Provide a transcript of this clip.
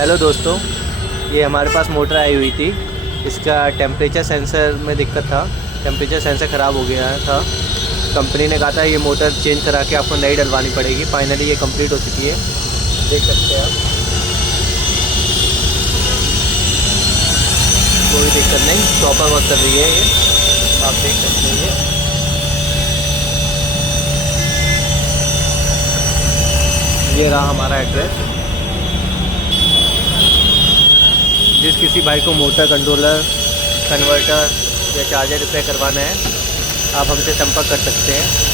Hello दोस्तों, ये हमारे पास मोटर आई हुई थी। इसका टेम्परेचर सेंसर में दिक्कत था। टेम्परेचर सेंसर ख़राब हो गया था। कंपनी ने कहा था ये मोटर चेंज करा के आपको नई डलवानी पड़ेगी। फाइनली ये कंप्लीट हो चुकी है, देख सकते हैं आप। कोई दिक्कत नहीं, प्रॉपर वर्क कर रही है ये, आप देख सकते हैं। ये रहा हमारा एड्रेस। जिस किसी भाई को मोटर कंट्रोलर कन्वर्टर या चार्जर रिपेयर करवाना है, आप हमसे संपर्क कर सकते हैं।